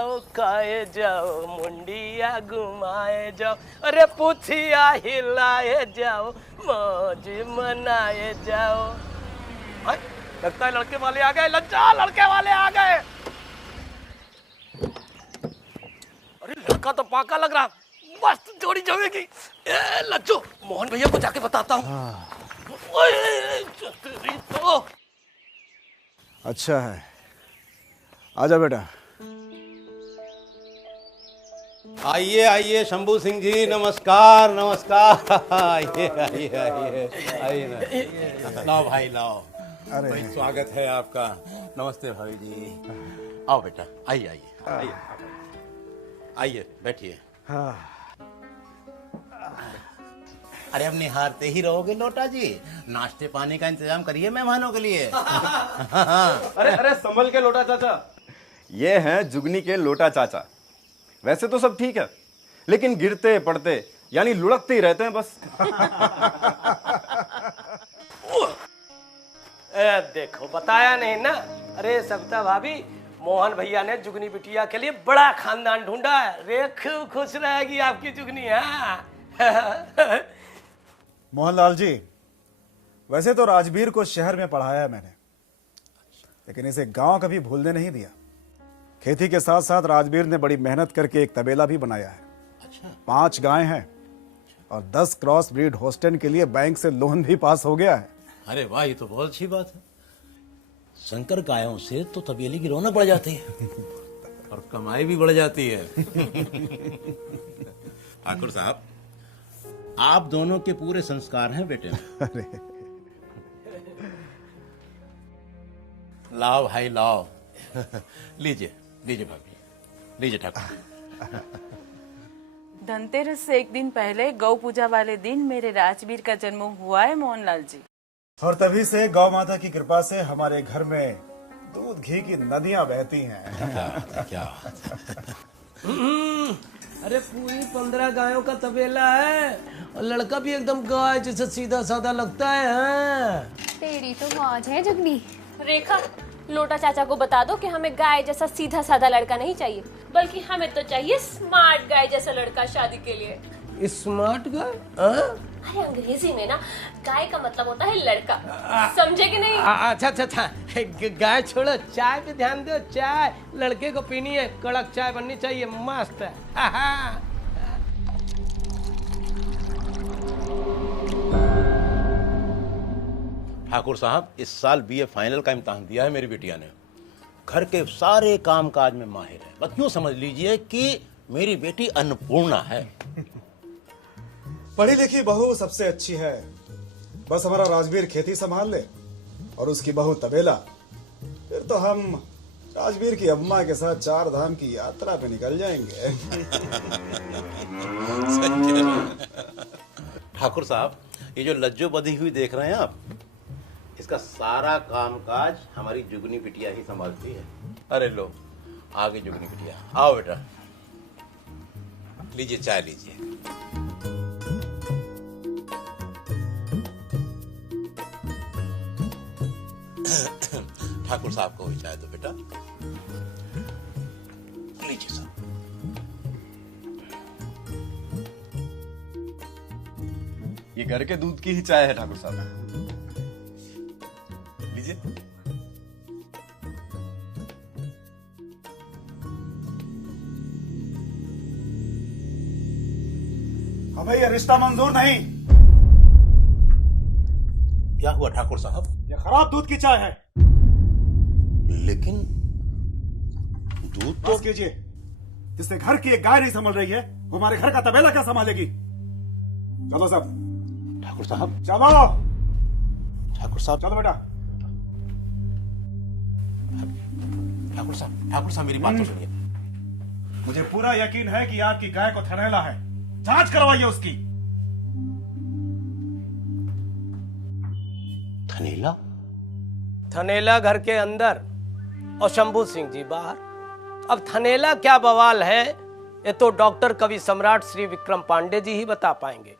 जाओ, खाए जाओ, मुंडिया घुमाए जाओ, अरे पुछिया हिलाए जाओ, मौज मनाए जाओ। लगता है लड़के वाले आ गए, लज्जा लड़के वाले आ गए। अरे लड़का तो पाका लग रहा, मस्त जोड़ी जमेगी। लज्जो, मोहन भैया को जाके बताता हूँ। तो अच्छा है, आजा बेटा। आइए आइए शंभू सिंह जी, नमस्कार नमस्कार। आइए आइए आइए आइए ना, लाओ भाई लाओ। अरे भाई स्वागत है आपका। नमस्ते भाई जी, आओ बेटा, आइए आइए आइए आइए बैठिए। हाँ। अरे अब निहारते ही रहोगे लोटा जी, नाश्ते पानी का इंतजाम करिए मेहमानों के लिए। अरे अरे संभल के लोटा चाचा। ये हैं जुगनी के लोटा चाचा। वैसे तो सब ठीक है, लेकिन गिरते पड़ते यानी लुढ़कते ही रहते हैं बस। देखो बताया नहीं ना। अरे सविता भाभी, मोहन भैया ने जुगनी बिटिया के लिए बड़ा खानदान ढूंढा है। रेखू खुश रहेगी आपकी जुगनी। हाँ। मोहनलाल जी, वैसे तो राजवीर को शहर में पढ़ाया है मैंने, लेकिन इसे गांव कभी भूलने नहीं दिया। खेती के साथ साथ राजवीर ने बड़ी मेहनत करके एक तबेला भी बनाया है। अच्छा। 5 गायें हैं और 10 क्रॉस ब्रीड होस्टन के लिए बैंक से लोन भी पास हो गया है। अरे वाह, ये तो बहुत अच्छी बात है। संकर गायों से तो तबेले की रौनक बढ़ जाती है और कमाई भी बढ़ जाती है। ठाकुर साहब, आप दोनों के पूरे संस्कार हैं बेटे में। अरे लाओ भाई लाओ। लीजिए लीजिए भाभी, लीजिए ठाकुर। धनतेरस से एक दिन पहले गौ पूजा वाले दिन मेरे राजवीर का जन्म हुआ है मोहनलाल जी। और तभी से गौ माता की कृपा से हमारे घर में दूध घी की नदियां बहती हैं। क्या अरे पूरी 15 गायों का तबेला है और लड़का भी एकदम गाय जैसे सीधा साधा लगता है। हाँ। तेरी तो मौज है जुगनी। रेखा, लोटा चाचा को बता दो कि हमें गाय जैसा सीधा साधा लड़का नहीं चाहिए, बल्कि हमें तो चाहिए स्मार्ट गाय जैसा लड़का शादी के लिए। Smart guy? अरे अंग्रेजी में ना गाय का मतलब होता है लड़का, समझे कि नहीं? अच्छा अच्छा अच्छा, गाय छोड़ो, चाय पे ध्यान दो। चाय लड़के को पीनी है, कड़क चाय बननी चाहिए, मस्त है। ठाकुर साहब, इस साल बीए फाइनल का इम्तिहान दिया है मेरी बिटिया ने। घर के सारे कामकाज में माहिर है। बस यूं समझ लीजिए कि मेरी बेटी अन्नपूर्णा है। पढ़ी लिखी बहू सबसे अच्छी है। बस हमारा राजवीर खेती संभाल ले और उसकी बहू तबेला, फिर तो हम राजवीर की अम्मा के साथ 4 धाम की यात्रा पे निकल जाएंगे। ठाकुर साहब, ये जो लज्जो बधी हुई देख रहे हैं आप, इसका सारा कामकाज हमारी जुगनी बिटिया ही संभालती है। अरे लो, आगे जुगनी बिटिया, आओ बेटा, लीजिए चाय लीजिए। ठाकुर साहब को भी चाय दो बेटा, लीजिए साहब। ये घर के दूध की ही चाय है ठाकुर साहब, लीजिए। हमें ये रिश्ता मंजूर नहीं। क्या हुआ ठाकुर साहब? ये खराब दूध की चाय है। लेकिन दूध तो बस कीजिए। जिससे घर की एक गाय नहीं संभल रही है, वो हमारे घर का तबेला क्या संभालेगी? चलो सब। ठाकुर साहब, चलो ठाकुर साहब, चलो बेटा। ठाकुर साहब मेरी बात तो सुनिए। मुझे पूरा यकीन है कि आपकी गाय को थनैला है। जांच करवाइए उसकी। थनेला? थनेला घर के अंदर और शंभू सिंह जी बाहर। अब थनेला क्या बवाल है, ये तो डॉक्टर कवि सम्राट श्री विक्रम पांडे जी ही बता पाएंगे।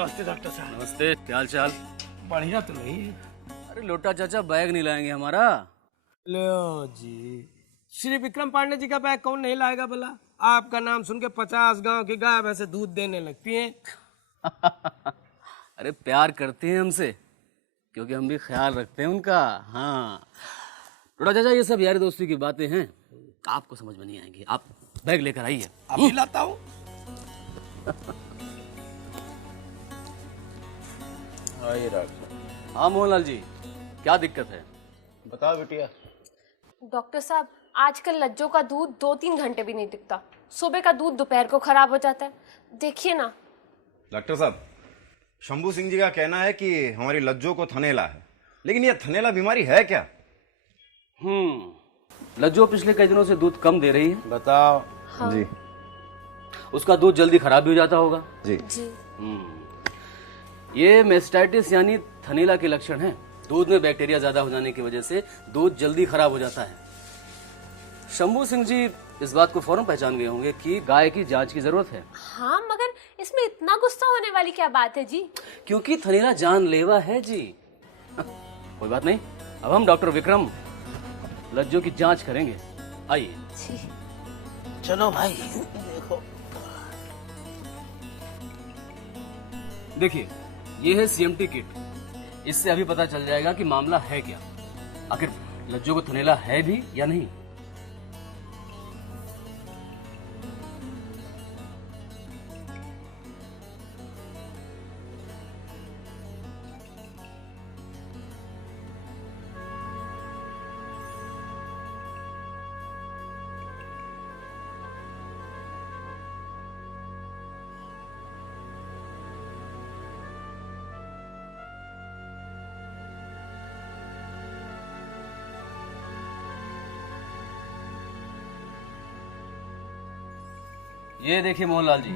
नमस्ते डॉक्टर साहब। नमस्ते, क्या हाल चाल? बढ़िया तो नहीं है। अरे लोटा चाचा बैग नहीं लाएंगे हमारा? लो जी, श्री विक्रम पांडे जी का बैग कौन नहीं लाएगा भला? आपका नाम सुन के 50 गांव की गाय वैसे दूध देने लगती हैं। अरे प्यार करते हैं हमसे, क्योंकि हम भी ख्याल रखते हैं उनका। हाँ लोटा चाचा, ये सब यारी दोस्ती की बातें हैं, आपको समझ में नहीं आएंगी। आप बैग लेकर आइए। अभी लाता हूँ। आइए डॉक्टर। हाँ मोहनलाल जी, क्या दिक्कत है? बताओ बिटिया। डॉक्टर साहब, आजकल लज्जो का दूध 2-3 घंटे भी नहीं टिकता। सुबह का दूध दोपहर को खराब हो जाता है। देखिए ना। डॉक्टर साहब, शंभू सिंह जी का कहना है कि हमारी लज्जो को थनेला है, लेकिन यह थनेला बीमारी है क्या? लज्जो पिछले कई दिनों से दूध कम दे रही है। बताओ। हाँ। जी उसका दूध जल्दी खराब भी हो जाता होगा। जी जी। ये मेस्टाइटिस यानी थनीला के लक्षण हैं। दूध में बैक्टीरिया ज्यादा हो जाने की वजह से दूध जल्दी खराब हो जाता है। शंभू सिंह जी इस बात को फौरन पहचान गए होंगे कि गाय की जांच की जरूरत है। हाँ, मगर इसमें इतना गुस्सा होने वाली क्या बात है जी? क्योंकि थनीला जानलेवा है जी। कोई बात नहीं, अब हम डॉक्टर विक्रम लज्जो की जांच करेंगे। आइए। चलो भाई देखो। देखिए, ये है सीएमटी किट। इससे अभी पता चल जाएगा कि मामला है क्या, आखिर लज्जो को थनेला है भी या नहीं। ये देखिए मोहनलाल जी,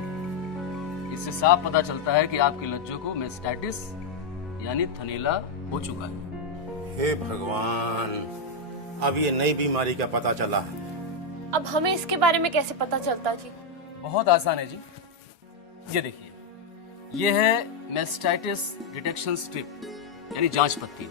इससे साफ पता चलता है कि आपकी लज्जो को मेस्टाइटिस यानी थनेला हो चुका है। हे भगवान, अब ये नई बीमारी का पता चला है। अब हमें इसके बारे में कैसे पता चलता जी? बहुत आसान है जी। ये देखिए, ये है मेस्टाइटिस डिटेक्शन स्ट्रिप यानी जांच पट्टी।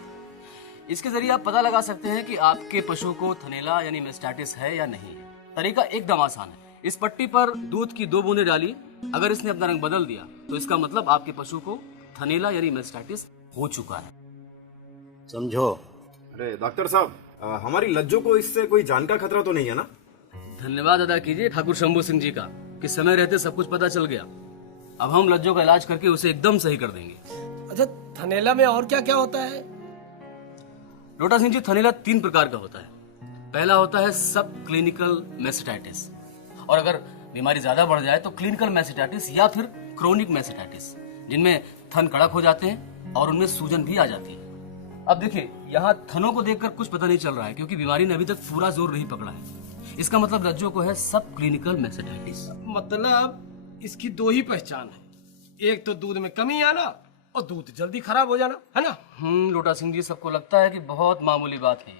इसके जरिए आप पता लगा सकते हैं कि आपके पशु को थनेला यानी मेस्टाइटिस है या नहीं है। तरीका एकदम आसान है। इस पट्टी पर दूध की 2 बूंदें डालिए। अगर इसने अपना रंग बदल दिया तो इसका मतलब आपके पशु को थनेला यानी मेस्टाइटिस हो चुका है। समझो। अरे डॉक्टर साहब, हमारी लज्जो को इससे कोई जान का खतरा तो नहीं है ना? धन्यवाद अदा कीजिए ठाकुर शंभू सिंह जी का कि समय रहते सब कुछ पता चल गया। अब हम लज्जो का इलाज करके उसे एकदम सही कर देंगे। अच्छा, थनेला में और क्या क्या होता है? लोटा सिंह जी, थनेला 3 प्रकार का होता है। पहला होता है सब क्लिनिकल मेस्टाइटिस, और अगर बीमारी ज्यादा बढ़ जाए तो क्लिनिकल मेस्टाइटिस या फिर क्रोनिक मेस्टाइटिस, जिनमें थन कड़क हो जाते हैं और उनमें सूजन भी आ जाती है। अब देखिए, यहाँ थनों को देखकर कुछ पता नहीं चल रहा है, क्योंकि बीमारी ने अभी तक पूरा जोर नहीं पकड़ा है। इसका मतलब लज्जो को है सब क्लिनिकल मेस्टाइटिस। मतलब इसकी 2 ही पहचान है, एक तो दूध में कमी आना और दूध जल्दी खराब हो जाना, है ना? लोटा सिंह जी, सबको लगता है कि बहुत मामूली बात है,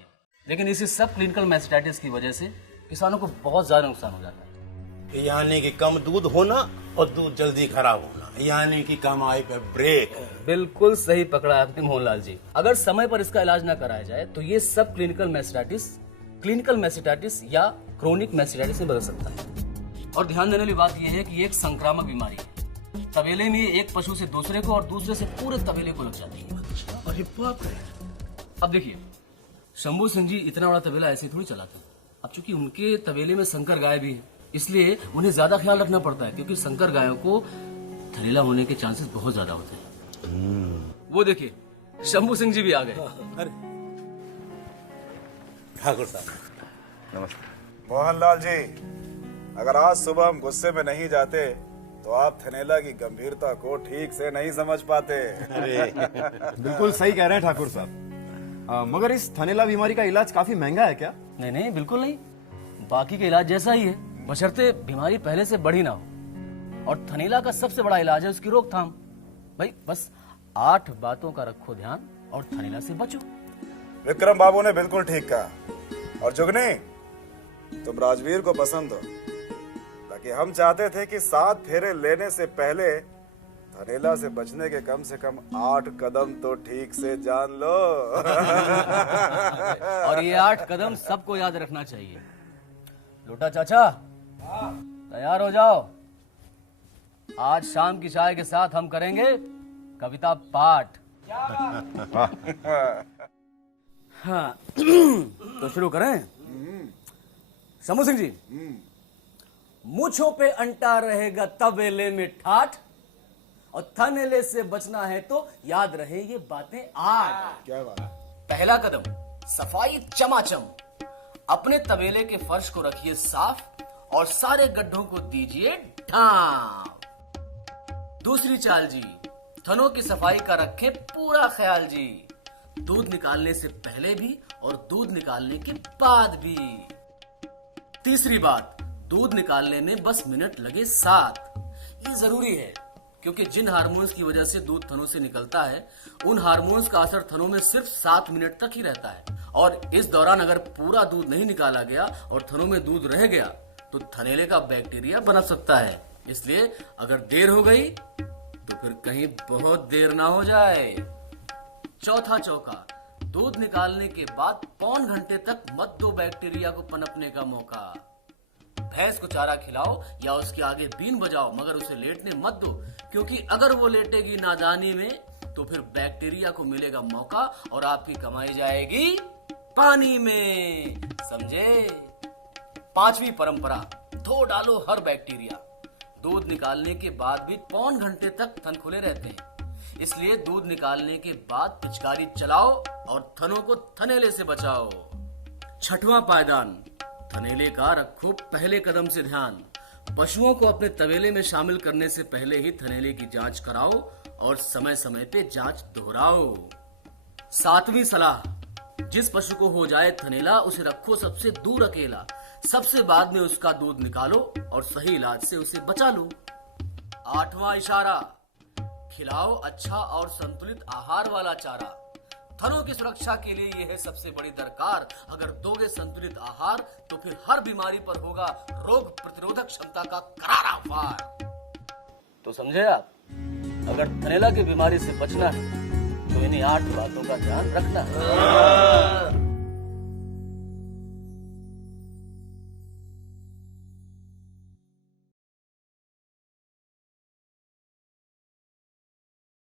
लेकिन इसी सब क्लिनिकल मेस्टाइटिस की वजह से किसानों को बहुत ज्यादा नुकसान हो जाता है। यानी कि कम दूध होना और दूध जल्दी खराब होना, यानी कि कमाई पे ब्रेक। बिल्कुल सही पकड़ा आपने मोहनलाल जी। अगर समय पर इसका इलाज न कराया जाए तो ये सब क्लिनिकल मेस्टाइटिस या क्रोनिक मेस्टाइटिस में बदल सकता है। और ध्यान देने वाली बात यह है कि ये एक संक्रामक बीमारी है। तबेले में एक पशु से दूसरे को और दूसरे से पूरे तबेले को लग जाती है। अरे बाप रे। अब देखिए, शंभू सिंह जी इतना बड़ा तबेला ऐसे थोड़ी चलाते हैं। अब चूंकि उनके तबेले में संकर गाय भी है, इसलिए उन्हें ज्यादा ख्याल रखना पड़ता है, क्योंकि संकर गायों को थनेला होने के चांसेस बहुत ज्यादा होते हैं। वो देखिए, शंभू सिंह जी भी आ गए। अरे ठाकुर साहब, नमस्ते। मोहनलाल जी, अगर आज सुबह हम गुस्से में नहीं जाते तो आप थनेला की गंभीरता को ठीक से नहीं समझ पाते। बिल्कुल सही कह रहे हैं ठाकुर साहब। मगर इस थनेला बीमारी का इलाज काफी महंगा है क्या? नहीं नहीं, बिल्कुल नहीं। बाकी के इलाज जैसा ही है, बशर्ते बीमारी पहले से बढ़ी ना हो। और थनेला का सबसे बड़ा इलाज है उसकी रोकथाम। भाई बस 8 बातों का रखो ध्यान और थनेला से बचो। विक्रम बाबू ने बिल्कुल ठीक कहा। और जुगनी, तुम राजवीर को पसंद हो, ताकि हम चाहते थे कि 7 फेरे लेने से पहले थनेला से बचने के कम से कम 8 कदम तो ठीक से जान लो। और ये 8 कदम सबको याद रखना चाहिए। लोटा चाचा, तैयार हो जाओ। आज शाम की चाय के साथ हम करेंगे कविता पाठ। हाँ, तो शुरू करें। शंभू सिंह जी, मूंछों पे अंटा रहेगा तवेले में ठाठ, और थनेले से बचना है तो याद रहे ये बातें आज। क्या बात है? पहला कदम, सफाई चमाचम। अपने तवेले के फर्श को रखिए साफ और सारे गड्ढों को दीजिए ढांप। दूसरी चाल जी, थनों की सफाई का रखें पूरा ख्याल जी। दूध निकालने से पहले भी और दूध निकालने के बाद भी। तीसरी बात, दूध निकालने में बस मिनट लगे 7। ये जरूरी है क्योंकि जिन हार्मोन्स की वजह से दूध थनों से निकलता है, उन हार्मोन्स का असर थनों में सिर्फ 7 मिनट तक ही रहता है। और इस दौरान अगर पूरा दूध नहीं निकाला गया और थनों में दूध रह गया तो थनेले का बैक्टीरिया पनप सकता है। इसलिए अगर देर हो गई तो फिर कहीं बहुत देर ना हो जाए। चौथा चौका, दूध निकालने के बाद पौन घंटे तक मत दो बैक्टीरिया को पनपने का मौका। भैंस को चारा खिलाओ या उसके आगे बीन बजाओ, मगर उसे लेटने मत दो, क्योंकि अगर वो लेटेगी नादानी में तो फिर बैक्टीरिया को मिलेगा मौका और आपकी कमाई जाएगी पानी में। समझे? पांचवी परंपरा, धो डालो हर बैक्टीरिया। दूध निकालने के बाद भी पौन घंटे तक थन खुले रहते हैं, इसलिए दूध निकालने के बाद पिचकारी चलाओ और थनों को थनेले से बचाओ। छठवां पायदान, थनेले का रखो पहले कदम से ध्यान। पशुओं को अपने तवेले में शामिल करने से पहले ही थनेले की जांच कराओ और समय समय पे जांच दोहराओ। सातवीं सलाह, जिस पशु को हो जाए थनेला उसे रखो सबसे दूर अकेला। सबसे बाद में उसका दूध निकालो और सही इलाज से उसे बचा लो। आठवां इशारा, खिलाओ अच्छा और संतुलित आहार वाला चारा। थनों की सुरक्षा के लिए यह है सबसे बड़ी दरकार। अगर दोगे संतुलित आहार तो फिर हर बीमारी पर होगा रोग प्रतिरोधक क्षमता का करारा वार। तो समझे आप, अगर थनेला की बीमारी से बचना है तो इन्हीं 8 बातों का ध्यान रखना है।